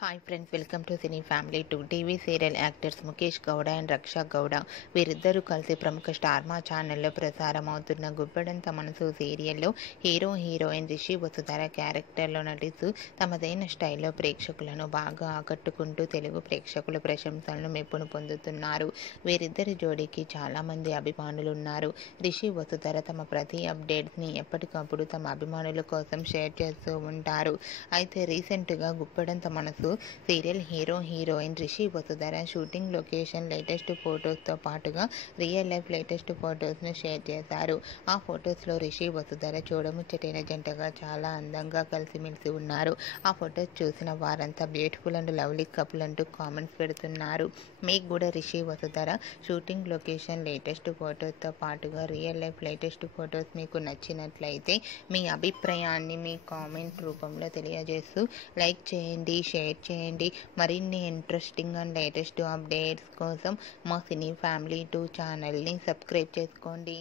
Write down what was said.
Hi friends, welcome to cine family 2. TV serial actors Mukesh Gowda and Raksha Gowda వీరిద్దరూ కలిసి ప్రముఖ star మా ఛానల్లో ప్రసారం అవుతున్న గుప్పెడంత మనసు సీరియల్లో హీరో హీరోయిన్ రిషి వసుధర క్యారెక్టర్లో నటిస్తూ తమదైన స్టైల్లో ప్రేక్షకులను బాగా ఆకట్టుకుంటూ తెలుగు ప్రేక్షకుల ప్రశంసలను మెప్పును పొందుతున్నారు. వీరిద్దరి జోడీకి చాలామంది అభిమానులు ఉన్నారు. రిషి వసుధర తమ ప్రతి అప్డేట్స్ని ఎప్పటికప్పుడు తమ అభిమానుల కోసం షేర్ చేస్తూ ఉంటారు. అయితే రీసెంట్గా Guppedantha Manasu serial hero heroine Rishi Vasudhara shooting location latest ఫొటోస్తో పాటుగా రియల్ లైఫ్ లేటెస్ట్ ఫొటోస్ను షేర్ చేశారు. ఆ ఫొటోస్లో రిషి వసుధర చూడముచ్చటైన జంటగా చాలా అందంగా కలిసిమెలిసి ఉన్నారు. ఆ ఫొటోస్ చూసిన వారంతా బ్యూటిఫుల్ అండ్ లవ్లీ కపుల్ అంటూ కామెంట్స్ పెడుతున్నారు. మీకు కూడా Rishi Vasudhara shooting location latest ఫొటోస్తో పాటుగా రియల్ లైఫ్ లేటెస్ట్ ఫొటోస్ మీకు నచ్చినట్లయితే మీ అభిప్రాయాన్ని మీ కామెంట్ రూపంలో తెలియజేస్తూ లైక్ చేయండి, షేర్ చేయండి. మరిన్ని ఇంట్రెస్టింగ్ అండ్ లేటెస్ట్ అప్డేట్స్ కోసం మా సినీ ఫ్యామిలీ 2 ఛానల్ని సబ్స్క్రైబ్ చేసుకోండి.